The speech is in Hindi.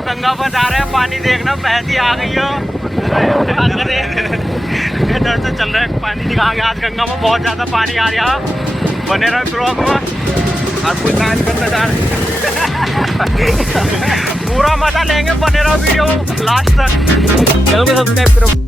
गंगा पर जा रहे हैं, पानी देखना, बहती आ गई हो। इधर से चल रहे हैं, पानी दिखाएंगे आज। गंगा में बहुत ज्यादा पानी आ रहा, बने रहे ब्लॉग में। आज कोई दान करना चाह रहे पूरा मजा लेंगे, बने रहो वीडियो लास्ट तक। चलो सब्सक्राइब करो।